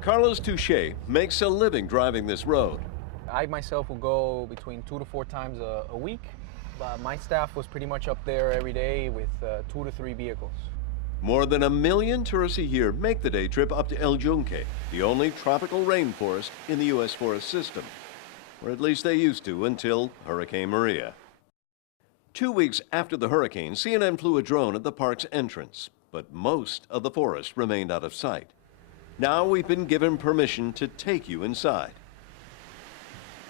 Carlos Touche makes a living driving this road. I myself will go between 2 to 4 times a week. My staff was pretty much up there every day with 2 to 3 vehicles. More than 1 million tourists a year make the day trip up to El Yunque, the only tropical rainforest in the U.S. forest system. Or at least they used to until Hurricane Maria. 2 weeks after the hurricane, CNN flew a drone at the park's entrance, but most of the forest remained out of sight. Now we've been given permission to take you inside.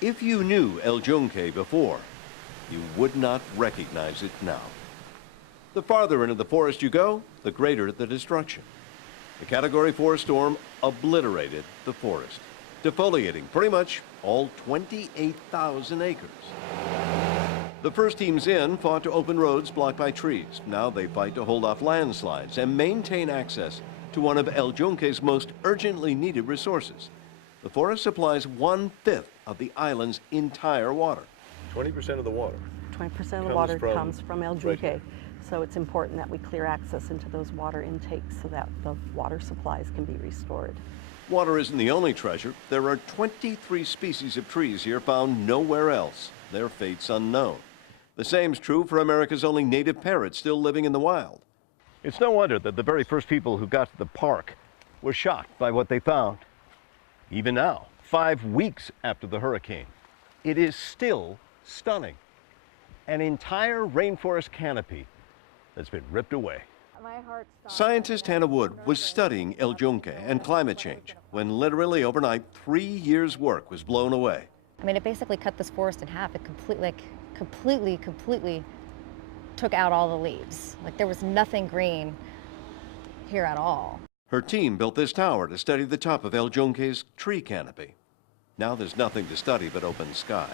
If you knew El Yunque before, you would not recognize it now. The farther into the forest you go, the greater the destruction. The Category 4 storm obliterated the forest, defoliating pretty much all 28,000 acres. The first teams in fought to open roads blocked by trees. Now they fight to hold off landslides and maintain access to one of El Yunque's most urgently needed resources. The forest supplies 1/5 of the island's entire water. 20% of the water. 20% of the water comes from El Yunque. So it's important that we clear access into those water intakes so that the water supplies can be restored. Water isn't the only treasure. There are 23 species of trees here found nowhere else. Their fate's unknown. The same's true for America's only native parrot still living in the wild. It's no wonder that the very first people who got to the park were shocked by what they found. Even now, 5 weeks after the hurricane, it is still stunning. An entire rainforest canopy that's been ripped away. Scientist Hannah Wood was studying El Yunque and climate change when literally overnight 3 years' work was blown away. I mean, it basically cut this forest in half. It completely took out all the leaves. Like there was nothing green here at all. Her team built this tower to study the top of El Yunque's tree canopy. Now there's nothing to study but open sky.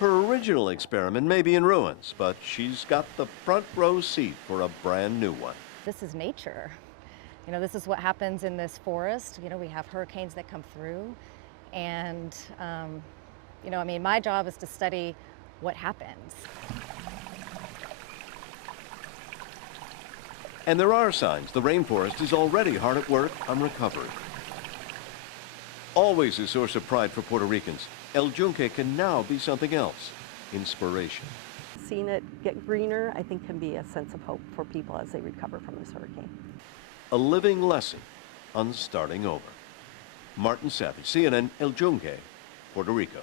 Her original experiment may be in ruins, but she's got the front row seat for a brand new one. This is nature. You know, this is what happens in this forest. You know, we have hurricanes that come through. And, you know, I mean, my job is to study what happens. And there are signs the rainforest is already hard at work on recovery. Always a source of pride for Puerto Ricans, El Yunque can now be something else, inspiration. Seeing it get greener, I think, can be a sense of hope for people as they recover from this hurricane. A living lesson on starting over. Martin Savage, CNN, El Yunque, Puerto Rico.